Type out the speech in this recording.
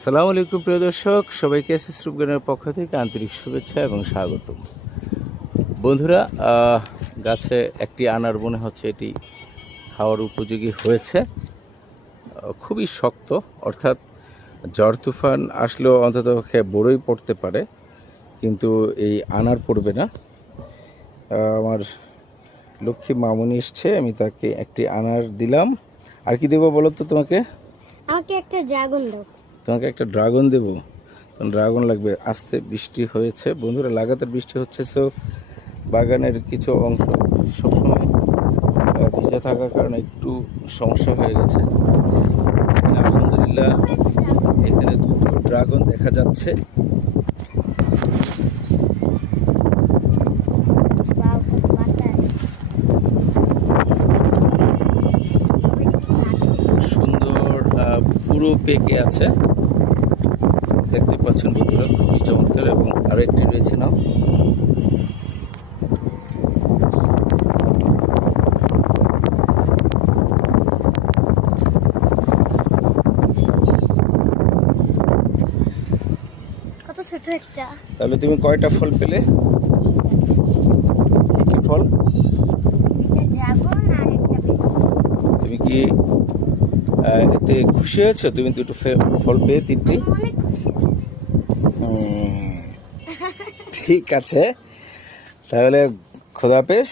আসসালামু আলাইকুম প্রিয় দর্শক, সবাইকে এসএস রূপগানের পক্ষ থেকে আন্তরিক শুভেচ্ছা এবং স্বাগতম। বন্ধুরা, গাছে একটি আনার মনে হচ্ছে এটি খাওয়ার উপযোগী হয়েছে। খুবই শক্ত, অর্থাৎ ঝড় তুফান আসলেও অন্ততপক্ষে বড়ই পড়তে পারে, কিন্তু এই আনার পড়বে না। আমার লক্ষ্মী মামুনি এসছে, আমি তাকে একটি আনার দিলাম। আর কি দেবো বলো তো তোমাকে? আমাকে একটা ড্রাগন দাও। তোমাকে একটা ড্রাগন দেবো? ড্রাগন লাগবে। আস্তে বৃষ্টি হয়েছে বন্ধুরা, লাগাতার বৃষ্টি হচ্ছে, সো বাগানের কিছু অংশ সবসময় ভিজে থাকার কারণে একটু সমস্যা হয়ে গেছে। আলহামদুলিল্লাহ এখানে দুটো ড্রাগন দেখা যাচ্ছে। সুন্দর পুরো পেকে আছে, দেখতে পাচ্ছেন বন্ধুরা, খুবই চমৎকার। এবং আরো একটি রয়েছে, নাও। কত ছোট একটা। তাহলে তুমি কয়টা ফল পেলে? কি কি ফল? একটা ড্রাগন আর একটা বেল। তুমি কি এতে খুশি হয়েছো? তুমি দুটো ফল পেয়ে, তিনটি? অনেক খুশি। ঠিক আছে, তাহলে খোদা হাফেজ।